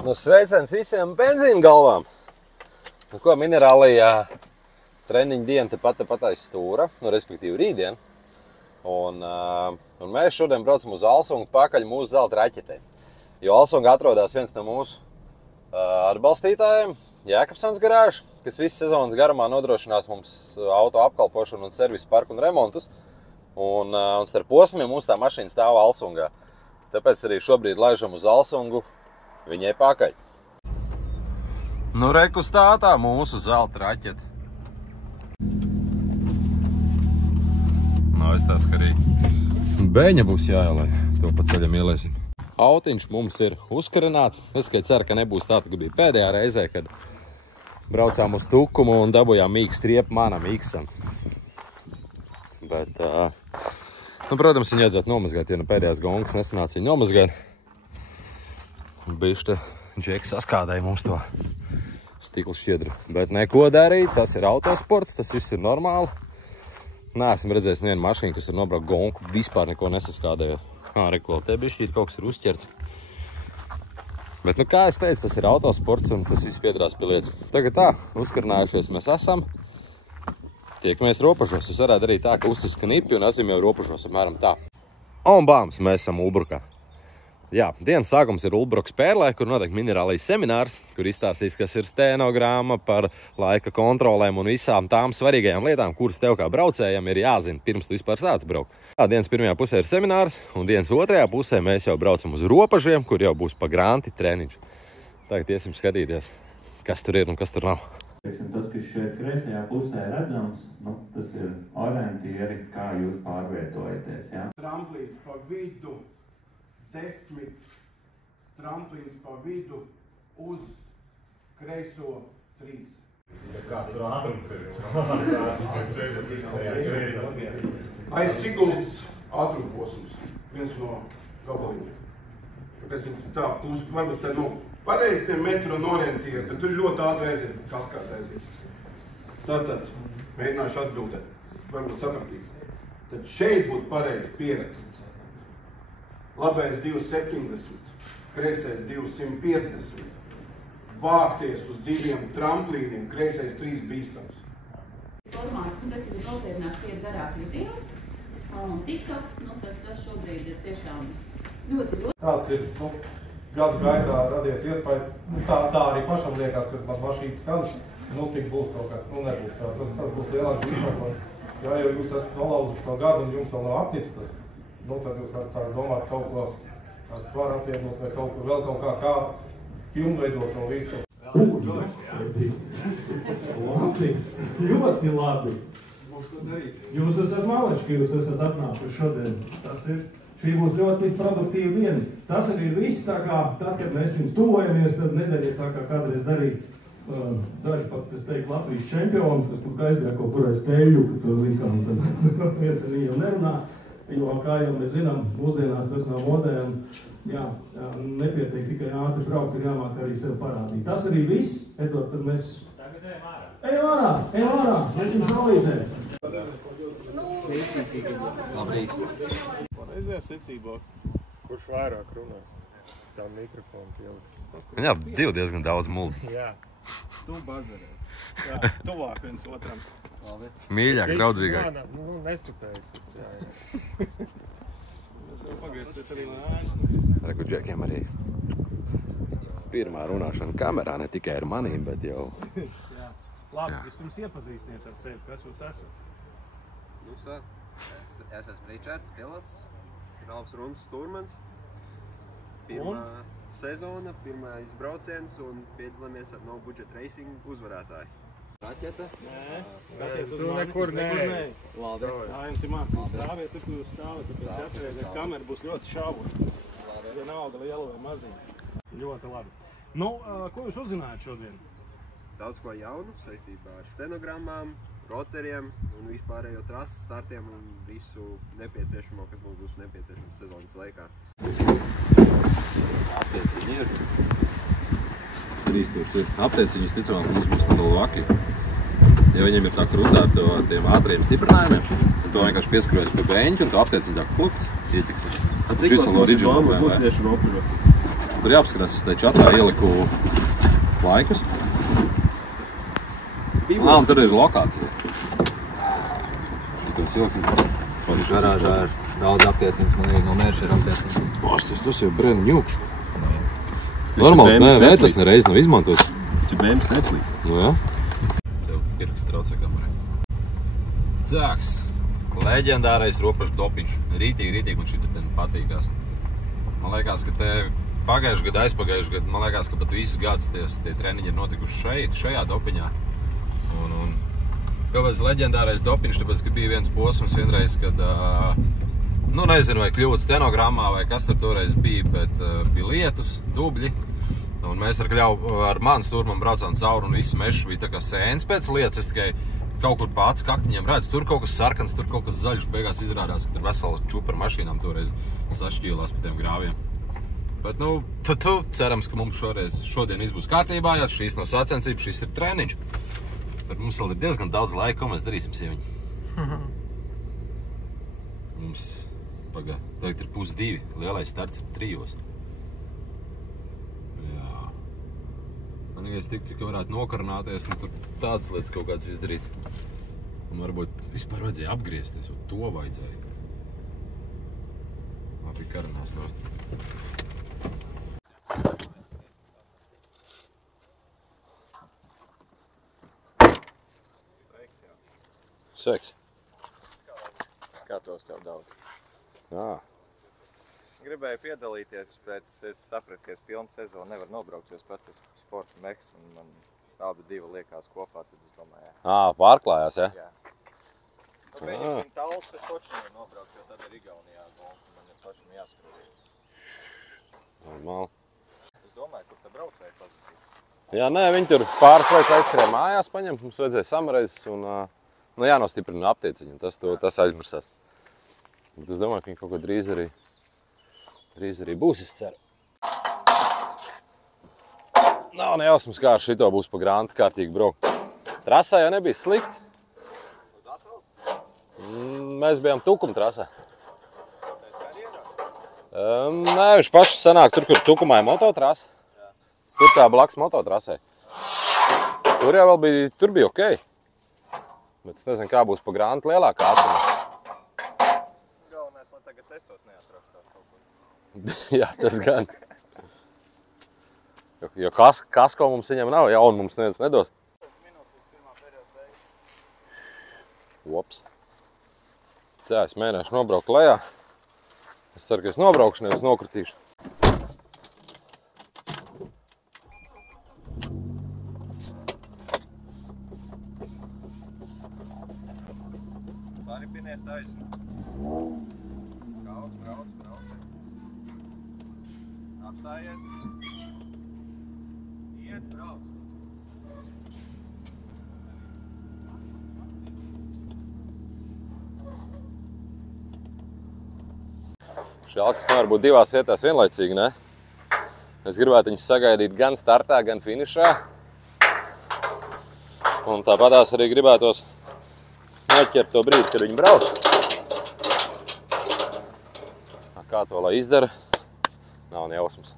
Nu, sveiciens visiem benzīna galvām. Nu, ko, Minerālijā treniņa diena tepat aiz stūra, nu, respektīvi rītdien. Un mēs šodien braucam uz Alsungu pakaļ mūsu zelta raķetei. Jo Alsunga atrodas viens no mūsu atbalstītājiem, Jēkabsons garāžs, kas visu sezonas garumā nodrošinās mums auto apkalpošanu un servisu parku un remontus. Un starp posmiem mums tā mašīna stāv Alsungā. Tāpēc arī šobrīd laižam uz Alsungu viņai pakaļ. Nu, reku stātā mūsu zelta raķete. Nu, es tās, ka arī bēņa būs jāielai, to pa ceļam ielēsim. Autiņš mums ir uzkarināts. Es ceru, ka nebūs tā, ka bija pēdējā reizē, kad braucām uz Tukumu un dabujām mīkstu riepu manam Iksam. Bet, nu, protams, viņu vajadzētu nomazgāt, ja no pēdējās gongas nesanāca viņu nomazgāt. Bišķi Džeks saskādēja mums to stikla šķiedru. Bet neko darīt, tas ir autosports, tas viss ir normāli. Neesam redzējis nevienu mašīnu, kas ir nobraukt gonku, vispār neko nesaskādēja. Rekol, te bišķīt kaut kas ir uzķerts. Bet, nu, kā es teicu, tas ir autosports un tas viss piedarās pie lietas. Tagad tā, uzkarinājušies mēs esam. Tiekamies ropažos. Es varētu darīt tā, ka uzsas knipi un esam jau ropažos, apmēram tā. Un bāms, mēs esam Ulbrukā. Jā, dienas sākums ir Ulbrukas Pērlē, kur notiek Minerālijas seminārs, kur izstāstīs, kas ir stenogramma par laika kontrolēm un visām tām svarīgajām lietām, kuras tev kā braucējam ir jāzina, pirms tu vispār sāc braukt. Dienas pirmajā pusē ir seminārs, un dienas otrajā pusē mēs jau braucam uz ropažiem, kur jau būs pa granti treniņš. Tagad iesim skatīties, kas tur ir un kas tur nav. Tas, kas šeit kreisajā pusē redzams, nu, tas ir orientieri, kā jūs pārvietojaties. Ja? Tramplīns pa vidu, 10 tramplīns pa vidu uz kreiso 3. Kāds tur ātrums ir? Aiz Siguldas ātrumposums, viens no gabaliem. Tāpēc tā, varbūt te, nu, pareizi tie metru un orientieri, bet tur ļoti ātri aiziet, kaskāt aiziet. Tātad, mēģināšu atbildēt, varbūt sapratīs. Tad šeit būtu pareizi pieraksts. Labais 270, kreisais 250, vākties uz 2 tramplīniem, kreisais 3 bīstams. Formāts, tas ir galvienāk tie garāk video, un TikToks, tas šobrīd ir tiešām ļoti. Tāds ir, gadu gaitā radies iespējas, tā arī pašam liekas, ka man mašītas skanas, tik būs kaut kas, nebūs tā, tas būs lielāks izmakons. Ja jau jūs esat nolauzuši to gadu un jums vēl nav apnicis tas, tad jūs varat sākt domāt kaut ko svaru apvienot vai kaut ko vēl kaut kā pilnveidot to visu. Ļoti labi. Jūs esat maleči, jūs esat atnākuši šodien. Šī būs ļoti produktīva diena. Tas arī ir viss, tā kā tad, kad mēs jums tuvojamies, tad nedariet tā kā kādreiz darīt. Daži pat, es teiktu, Latvijas čempioni, kas tur aizgāja kaut kur aiz peļu, ka tur likām, tad viens ar viņu nerunā. Jo, kā jau mēs zinām, mūsdienās tas nav modē, un jā, nepietiek tikai ātri braukt, ir jāmāk arī sev parādīt. Tas arī viss, Edvard, tad mēs... Tagad ejam ārā. Ejam ārā, iesim saulītē. Labrīt. Pareizajā secībā, kurš vairāk runā, tā mikrofonu pielikt. Jā, diezgan daudz muldi. Jā, tu bazarēs. Jā, tuvāk viens otram. Mīļāk, draudzīgāk. Nestupējies. Jā. Mēs jau pagriezties arī nājas. Reku Džekiem arī pirmā runāšana kamerā, ne tikai ar manīm, bet jau... Jā. Labi, vispirms iepazīstiniet ar sevi, kas jūs esat? Es esmu Ričards, pilots, Ralfs Runs, stūrmans. Pirmā sezona, pirmais brauciens un piedalāmies ar No Budget Racing uzvarētāju. Raķete? Nē, skaties uz mani. Nekur nē. Labi. Tā jums ir mācīts. Stāviet, tur jūs stāvat, tāpēc atcerēties, kamera būs ļoti šaura. Vienalga liela vai maziņa. Ļoti labi. Nu, ko jūs uzzinājāt šodien? Daudz ko jaunu saistībā ar stenogrammām, roteriem un vispārējo trases startiem un visu nepieciešamo, kas mums būs nepieciešams sezonas laikā. Aptieciņi ir. 3 stūrs ir. Aptieciņi visticamāk mums būs Moldovaki. Ja viņiem ir tā krūtā ar tiem ātriem stiprinājumiem, tad to vienkārši pieskarojas pie beņķi un to aptieciņi tā klukts, ieķiksi. Cik tas mums ir domā, būtu tieši ropaļot? Tur jāapskatās, es teicu, čatā ieliku laikus. Un tur ir lokācija. Šitos ilgsim par garāžā ir daudz aptiecības, man arī no mērša ir aptiecības. Tas jau brand new. Normāls, nē, tas nereiz nav izmantots. Bēmas neplīst. Nu, jā. Tev pirks traucē kamerē. Dzēks. Leģendārais ropašu dopiņš. Rītīgi man šita ten patīkās. Man liekas, ka te pagājuši gadu, aizpagājuši gadu, man liekas, ka pat visus gadus tie treniņi ir notikuši šajā dopiņā. Un kāpēc leģendārais dopiņš, tāpēc, ka bija viens posms vienreiz, kad, nu nezinu, vai kļūt stenogrammā vai kas tur toreiz bija, bet bija lietus, dubļi. Un mēs ar manu stūrmam braucām cauri un viss mešs bija tā kā sēns pēc lietas. Es tikai kaut kur pats kaktiņiem redzu, tur kaut kas sarkans, tur kaut kas zaļš. Beigās izrādās, ka tur vesela čupa ar mašīnām toreiz sašķīlās pa tiem grāviem. Bet, nu, cerams, ka mums šodien viss būs kārtībā, jo šīs nav sacensības, šis ir treniņš. Bet mums vēl ir diezgan daudz laika, ko mēs darīsim, sieviņi. Mums, tagad ir 1:30, lielais starts ir 3. Man vienkārši tik, cik varētu nokarnāties un tur tādas lietas kaut kādas izdarīt. Un varbūt vispār vajadzēja apgriezties, un to vajadzēja. Labi, karanās nost. Sveiks. Skatos tev daudz. Jā. Gribēju piedalīties, bet es sapratu, ka es pilnu sezonu nevaru nobraukt, jo es pats esmu sporta meks un man abi divi liekās kopā, tad es domāju, jā. Pārklājās, ja? Jā. Nu, pieņemsim Talus, es taču nevaru nobraukt, jo tad ir Igaunijā golfa, man ir taču jāskrūdīt. Normāli. Es domāju, kur te braucēji pazudīt. Jā, nē, viņi tur pāris lietas aizskrēja mājās paņemt, mums vajadzēja samareizes un, nu, jānostiprina aptieciņu, tas aizmirsās. Bet es domāju, ka viņi kaut ko drīz arī būs, es ceru. Nav nejausmas, kā ar šito būs pa granti kārtīgi braukt. Trasā jau nebija slikti. Uz asfaltu? Mēs bijām Tukuma trasā. Nē, viņš paši sanāk tur, kur Tukumā ir mototrasa. Tur tā blaks mototrasai. Tur jau vēl bija, tur bija ok. Bet es nezinu, kā būs pa granti lielākā ātrumā. Galvenais, lai tagad testos neatraustās kaut ko. Jā, tas gan. Jo kasko mums viņam nav, ja, un mums neviens nedos. Ops. Tā, es mēģināšu nobraukt lejā. Es ceru, ka es nobraukšu, nevis nokrutīšu. Pāripinies taisni. Brauc. Apstājies. Iet, brauc. Žēl, kas nevar būt divās vietās vienlaicīgi, ne? Es gribētu viņus sagaidīt gan startā, gan finišā. Un tāpatās arī gribētos noķert to brīdi, kad viņi brauc. Kā to lai izdara? Nav nejausmas.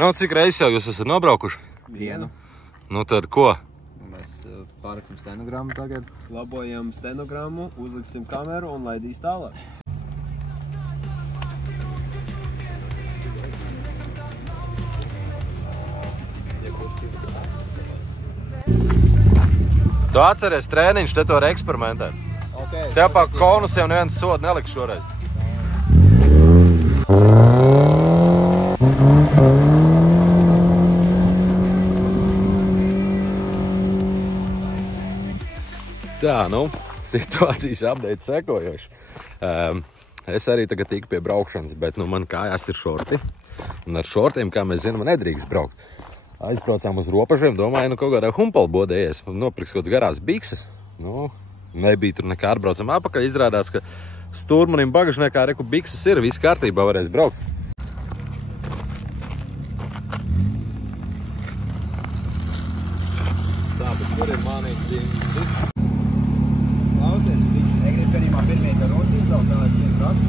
Nu, cik reizes jau jūs esat nobraukuši? Vienu. Nu tad ko? Mēs pāraksim stenogrammu tagad. Labojam stenogrammu, uzliksim kameru un laidīs tālāk. Tu atceries trēniņš, te to var eksperimentēt. Okay, tev pa konusiem neviens sodu neliks šoreiz. Tā, nu, situācijas update sekojoši. Es arī tagad tiku pie braukšanas, bet nu man kājās ir šorti. Un ar šortiem, kā mēs zinām, nedrīkst braukt. Aizbraucām uz ropažiem, domāju, nu kaut kādā humpalu bodējies. Nopirks kaut kāds garās bikses. Nu, nebija tur nekā, atbraucam apakaļ. Izrādās, ka stūrmanim bagažniekā reku bikses ir, viss kārtībā varēs braukt. Tā, bet kur ir manīgi cīņi? Klausies, viņš negrib, ka arī man pirmie, ka rodas izbraukt, tā ir prasa.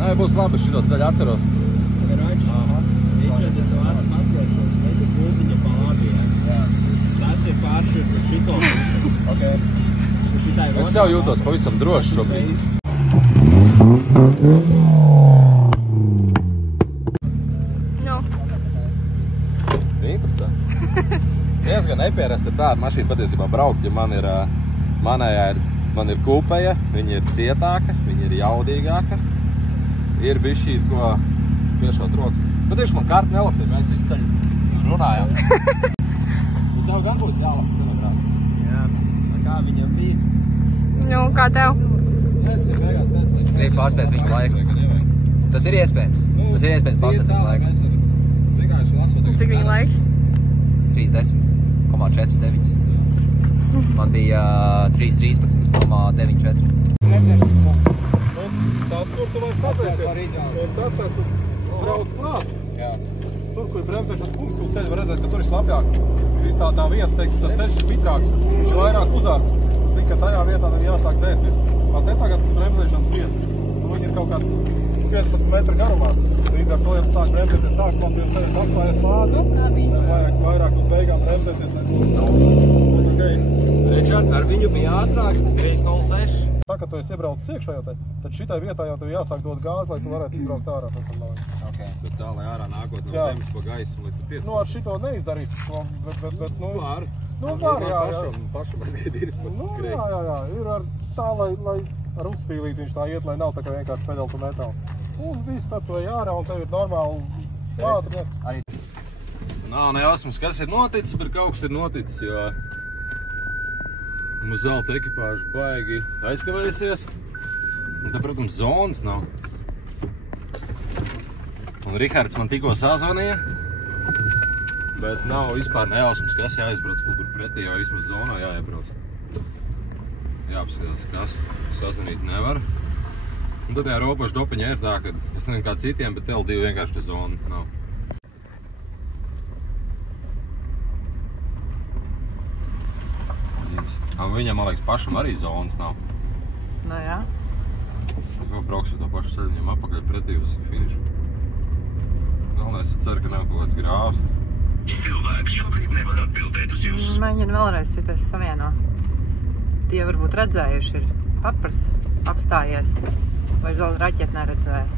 Nē, Nē, būs labi, es šito ceļu atceros. Tas ir pāršūt par šito. Es jau jūtos pavisam droši šobrīd. Interesanti. Diezgan nepierasta tāda mašīna patiesībā braukt, jo man ir kūpeja, viņa ir cietāka, viņa ir jaudīgāka. Ir bišķīt, ko piešot rokas. Bet tieši man karti nelasīja, mēs visu ceļu runājām. Tev gan būs jālasa, nevairāk. Jā, kā viņam bija? Nu, kā tev? Es ir beigās neslēdzu. Gribu pārspēt viņu laiku. Tas ir iespējams. Tas ir iespējams pārspēt viņu laiku. Cik viņa laiks? 3:10,49. Man bija 3:13,94. Tās, kur tu vari sasēties, un tad tu brauc klāt. Tur, kur ir bremzēšanas punkts, tu ceļu var redzēt, ka tur ir slapjāk. Viss tā vieta, teiksim, tas ceļš ir mitrāks, viņš ir vairāk uzārts. Zini, ka tajā vietā ir jāsāk dzēsties. Man te tagad tas bremzēšanas vieta. Viņi ir kaut kādi 15 metri garumā. Līdz ar to, ja tu sāk bremzēties sākumā, tu jau ceļas apstājies pāri. Vajag vairāk uz beigām bremzēties. Richard, ar viņu bija ātrāk 3:06. Tā, ka tu esi iebraucis iekšā jau te, tad šitai vietā jau tev jāsāk dot gāzi, lai tu varētu izbraukt ārā. Bet tā, lai ārā nākot no zemes pa gaisu, lai tu tiec. Nu, ar šito neizdarīs, bet nu... Var. Nu, var, jā. Pašam aizgaidīris pat kreisi. Jā. Ir ar tā, lai ar uzspīlīt viņš tā iet, lai nav tā kā vienkārši pedal to metālu. Un viss tad tu ej ārā un tev ir normāli ātri. Nav nejausmas, kas ir noticis, bet kaut kas ir noticis, jo mums zelta ekipāža baigi aizkavējusies. Un te, protams, zonas nav. Un Rihards man tikko sazvanīja, bet nav vispār nejausmas, kas jāizbrauc kaut kur pretī, jo vismaz zonā jāiebrauc. Jāapskatās, kas sazvanīt nevar. Un tad tajā ropaša dopiņā ir tā, ka es nezinu kā citiem, bet L2 vienkārši te zona nav. Viņam, man liekas, pašam arī zonas nav. Nu jā. Ko brauks ar to pašu ceļu, viņam apakaļ pretī uz finišu. Galvenais, es ceru, ka nav kaut kāds grāvs. Mēģina vēlreiz šitais savieno. Tie varbūt redzējuši ir papras, apstājies. Vai zelta raķeti neredzēja.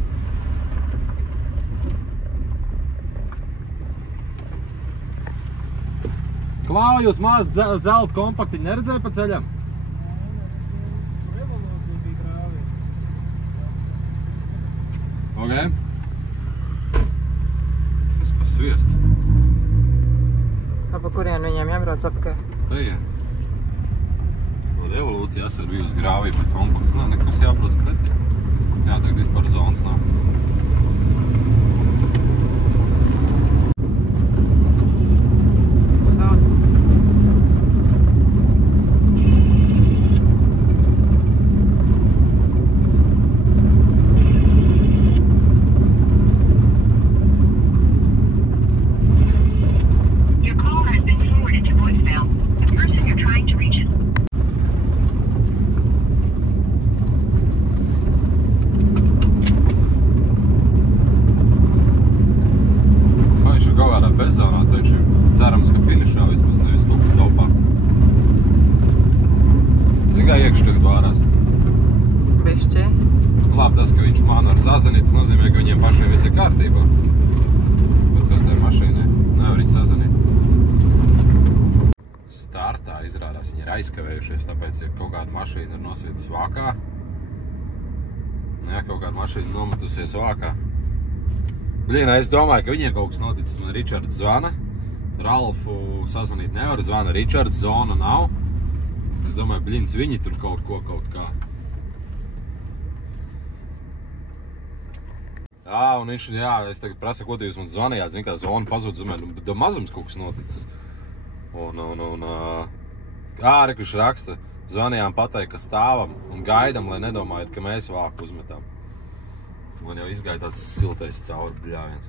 Klau, jūs maz zelta kompaktiņu neredzēja pa ceļam? Revolūcija bija grāvī. Ok. Tas pa sviestu. Pa kurien viņiem jābrauc apakaļ? Tajien. Revolūcija esat bijusi grāvī pret kompakts. Nav nekas jābrauc pretī. Jā, tagad vispār zonas nav. Aizkavējušies, tāpēc, ja kaut kāda mašīna ir nosvietas vākā, ja kaut kāda mašīna nometusies vākā. Blīnā, es domāju, ka viņiem kaut kas noticis. Man Ričards zvana, Ralfu sazvanīt nevar, zvana Ričards, zona nav. Es domāju, blīns, viņi tur kaut kā. Jā, un viņš, es tagad prasu, ko jūs man zvanījāt, zin kā zona pazūd, zumēr, bet mazums kaut kas noticis. Re, kurš raksta, zvanījām pateikt, ka stāvam un gaidam, lai nedomājat, ka mēs vāku uzmetam. Man jau izgāja tāds siltais cauri bļāviens.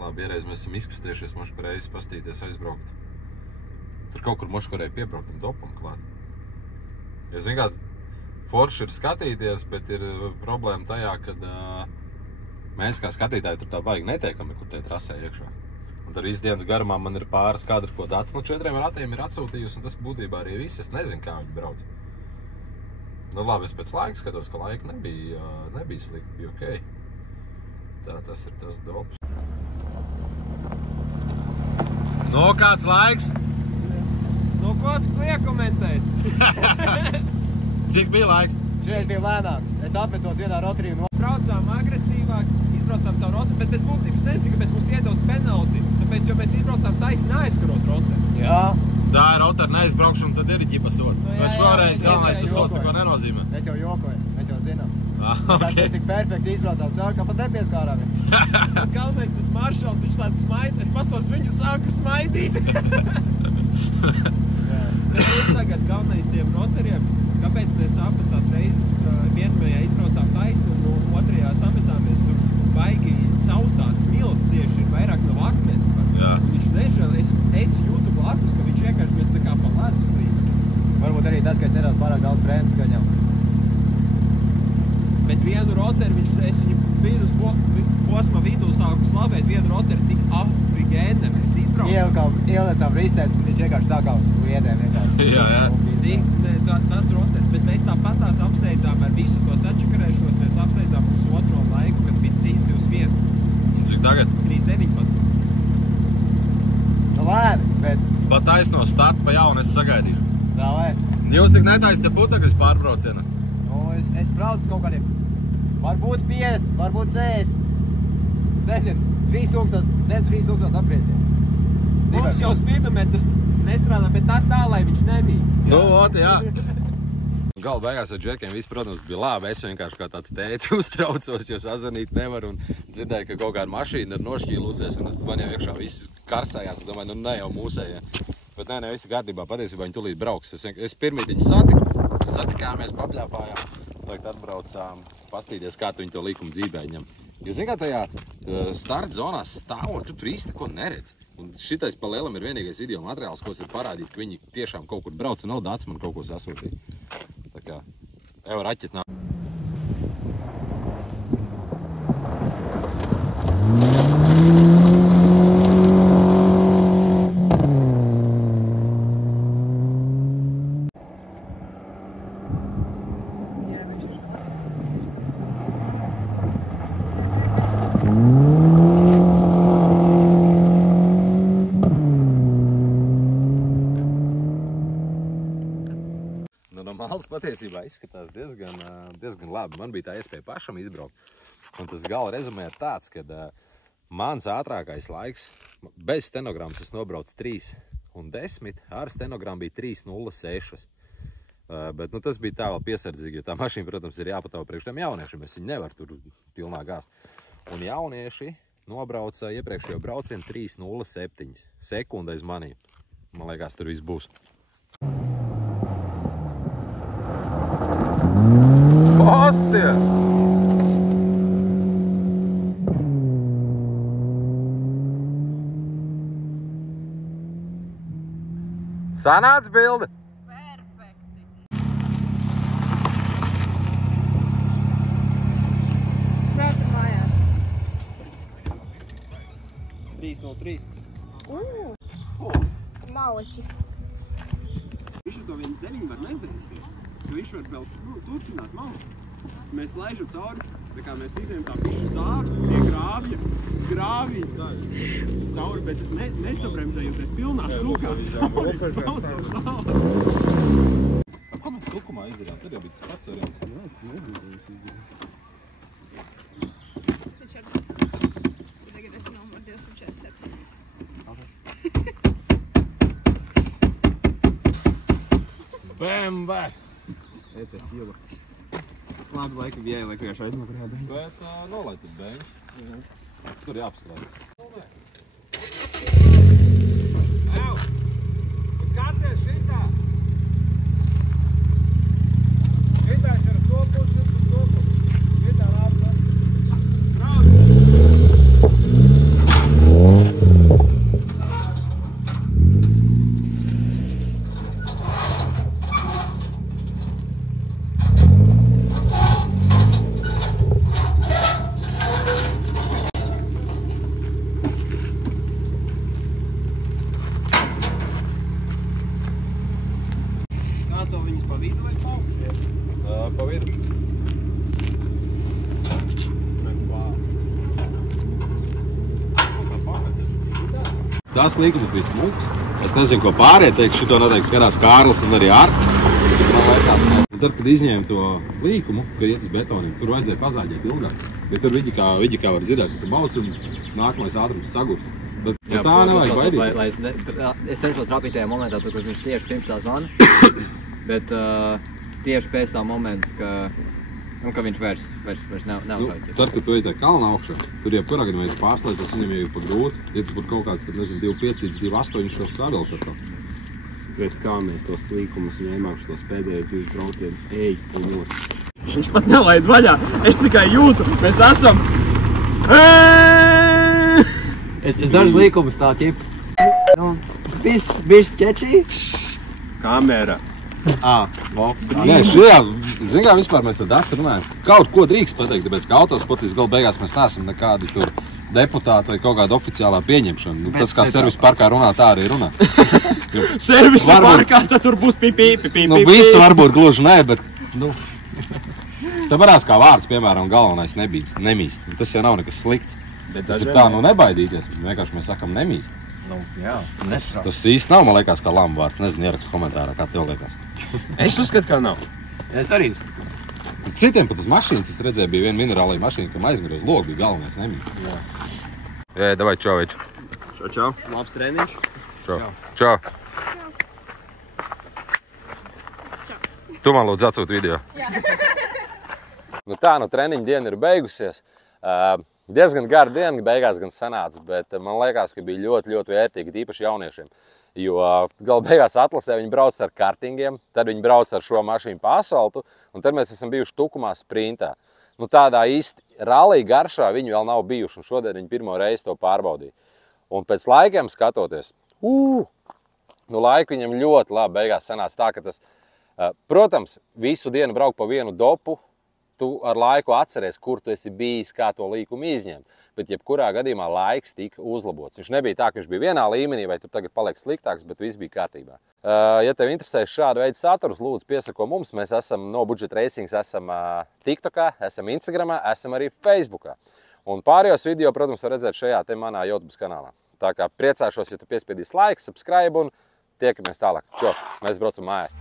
Labi, iereiz mēs esam izkustiešies, moši pareizi pastīties, aizbraukt. Tur kaut kur moši varēja piebraukt un dopam klāt. Ja zin kā, forši ir skatīties, bet ir problēma tajā, kad mēs kā skatītāji tur tā baigi netiekam, kur tie trasē iekšā. Un tad visu dienas garumā man ir pāris kadri, ko Dats no 4 ratiem ir atsūtījusi, un tas būtībā arī viss. Es nezinu, kā viņi brauc. Nu labi, es pēc laika skatos, ka laika nebija slikti, bija okei. Tā, tas ir tas dobs. No, kāds laiks? No ko tu iekomentēsi? Cik bija laiks? Šreiz bija lēnāks. Es apmetos vienā rotarī un Braucām agresīvāk, izbraucām caur rotaru, bet pēc būtības nezinu, kāpēc mums iedot penalti. Tāpēc, jo mēs izbraucām taisni neaizskarot rotaru. Jā. Tā ir rotaru neizbraukšana, tad ir ģipa sots. Bet šoreiz galvenais tas sots neko nenozīmē. Mēs jau jokojam, mēs jau zinām. Okay. Mēs tik perfekti izbraucām caur, kā pat nepieskārām. Galvenais tas maršals, viņš tāds smaid, es pasos viņu sāku smaidīt. Bet tagad galvenais tiem rotariem, kāpēc mēs abas tās reizes vienmējā izbraucām taisni un otrajā sametāmies tur baigi sausās smilts tieši ir vairāk no akmeni. Viņš nežēl, es jūtu blakus, ka viņš vienkārši mēs tā kā pa ledus rīt. Varbūt arī tas, ka es nedaudz pārāk daudz brēmas skaņam. Bet vienu roteru, es viņu vīrus posma vidū sāku slavēt, vienu roteru tik afrigēne mēs izbraucām. Ielecām risēs, un viņš vienkārši tā kā uz sliedēm vienkārši. Jā. Tas roteris, bet mēs tāpatās apsteidzām ar visu to sačakarēšanos, mēs apsteidzām pusotro laiku, kas bija 3:21. Un cik tagad? 3:19. Nu lēni, bet... Pat taisno startu pa jaunu es sagaidīšu. Tā vai? Jūs tik netaisi te Putakas pārbraucienā? Nu, es braucu kaut kādiem... Varbūt 50, varbūt 60. Es nezinu, 3000 apgriezieni. Mums jau speedometrs nestrādā, bet tas tā, lai viņš nemīja. Nu, jā. Gala beigās ar džekiem viss, protams, bija labi. Es vienkārši kā tāds tēci uztraucos, jo sazvanīt nevaru un dzirdēju, ka kaut kāda mašīna ir nošķīlusies un man jau iekšā viss karsējās. Es domāju, nu ne jau mūsējie. Bet nē, visi kārtībā. Patiesībā viņi tulīt brauks. Es pirmīt viņu satikāmies, papļāpājām. Tagad atbraucām pastīties, kā tu viņu to likumu dzīvē ņem. Jo, zin kā, tajā starta zonās stāvot, tu tur īsti neko neredzi. Un šitais pa lielam ir vienīgais video materiāls, ko es ir parādīt, ka viņi tiešām kaut kur brauc un nav Dats man kaut ko sasūtīt. Tā kā, evo raķet nāk. Mals patiesībā izskatās diezgan labi. Man bija tā iespēja pašam izbraukt. Un tas gala rezumē ir tāds, ka mans ātrākais laiks, bez stenogrammas es nobraucu 3:10, ar stenogrammu bija 3:06. Bet tas bija tā vēl piesardzīgi, jo tā mašīna, protams, ir jāpatauj priekš tiem jauniešiem. Es viņu nevaru tur pilnā gāzt. Un jaunieši nobrauca iepriekšējo braucienu 3:07 sekundēs manī. Man liekas, tur viss būs. Ostie! Sanāc bilde? Perfekti! Braucam mājās. 3:03. Maleči. Viņš ar to 1:9 var nedzēsties. Viņš var vēl turpināt malu. Mēs laižam cauri, tā kā mēs izējam tā pišu zāru, tie grāvī cauri, bet nesabremzējoties pilnā cukā cauri. Ko mēs tukumā izdarījām? Tad jau bija tas pats variants. Viņš ar tagad es numuru 247. BMW! ETS iela. Labi, laika bija vienkārši aizmugurējā daļa. Bet nolaid tur bēņus. Tur jāapskrāj. Ew! Skaties šitā! Šitais ir to puši, uz to puši. Šitā labi. Brauc! tās līkumas bija smuks. Es nezinu, ko pārējie teiks, šito noteikti skatās Kārlis un arī Arts. Man liekas, ne. Un tad, kad izņēma to līkumu, ka iet uz betoniem, tur vajadzēja pazāģēt ilgāk. Bet tur viņi kā var dzirdēt, ka tu bauc un nākamais ātrums sagurs. Bet jā, tā nevajag baidīt. Es cenšos trāpīt tajā momentā, tur, kur viņš tieši pirms tā zvana. Bet tieši pēc tā momenta, ka viņš vairs nav šādi. Tad, kad tu ej tā kalna augšā, tur jebkurā gadījumā pārslēdzas, viņam jau pa grūti. Ja tas būtu kaut kāds, tad nezinu, 2,5 līdz 2,8 šo strādāt par to. Bet kā mēs tos līkumus ņēmām šos pēdējos 2 braucienus, ej un nost. Viņš pat nelaid vaļā, es tikai jūtu, mēs esam... Es dažs līkumus tā ķip. Bišķi sketčī. Kamera. Nē, šajā, zin kā vispār mēs tad runājam, kaut ko drīkst pateikt, tāpēc ka autosportisti galu beigās mēs neesam nekādi tur deputāti vai kaut kāda oficiālā pieņemšana. Tas, kā servis parkā runā, tā arī runā. Servis parkā, tad tur būs pipī. Visu varbūt gluži nē, bet, tā varās kā vārds, piemēram, galvenais nemīst. Tas jau nav nekas slikts. Tas ir tā, nebaidīties, vienkārši mēs sakam nemīst. Jā, tas īsti nav, man liekas, kā lama vārds. Nezinu, ierakst komentārā, kā tev liekas. Es uzskatu, kā nav. Es arī. Citiem pat uz mašīnas, es redzēju, bija viena minerālija mašīna, kam aizmugurēs logu bija galvenais nemīst. Jā, davai, čau, veči. Čau. Labs treniņš. Čau. Tu man lūdzu atsūt video. Jā. Tā, treniņa diena ir beigusies. Diezgan gara diena, beigās gan sanāca, bet man liekas, ka bija ļoti vērtīgi, tīpaši jauniešiem. Jo galu beigās atlasē viņi brauc ar kartingiem, tad viņi brauc ar šo mašīnu pa asfaltu, un tad mēs esam bijuši tukumā sprintā. Tādā īsti rallija garšā viņi vēl nav bijuši, un šodien viņi pirmo reizi to pārbaudīja. Un pēc laikiem skatoties, laiku viņam ļoti labi beigās sanāca tā, ka tas, protams, visu dienu brauk pa vienu dopu, tu ar laiku atceries, kur tu esi bijis, kā to līkumu izņemt. Bet jebkurā gadījumā laiks tika uzlabots. Viņš nebija tā, ka viņš bija vienā līmenī, vai tu tagad paliek sliktāks, bet viss bija kārtībā. Ja tev interesē šādu veidu saturs, lūdzu piesako mums. Mēs esam No Budget Racings, esam TikTokā, esam Instagramā, esam arī Facebookā. Un pārējos video, protams, var redzēt šajā te manā YouTube kanālā. Tā kā priecāšos, ja tu piespiedīs like, subscribe un tiekamies tālāk. Čau, mēs braucam mājās.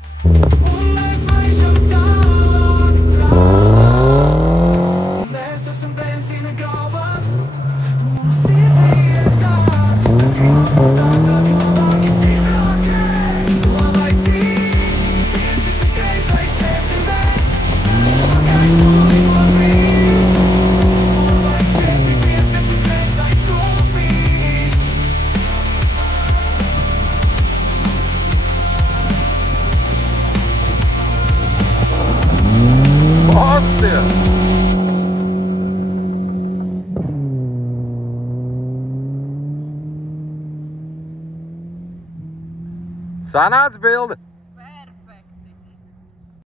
Sanāca bilde!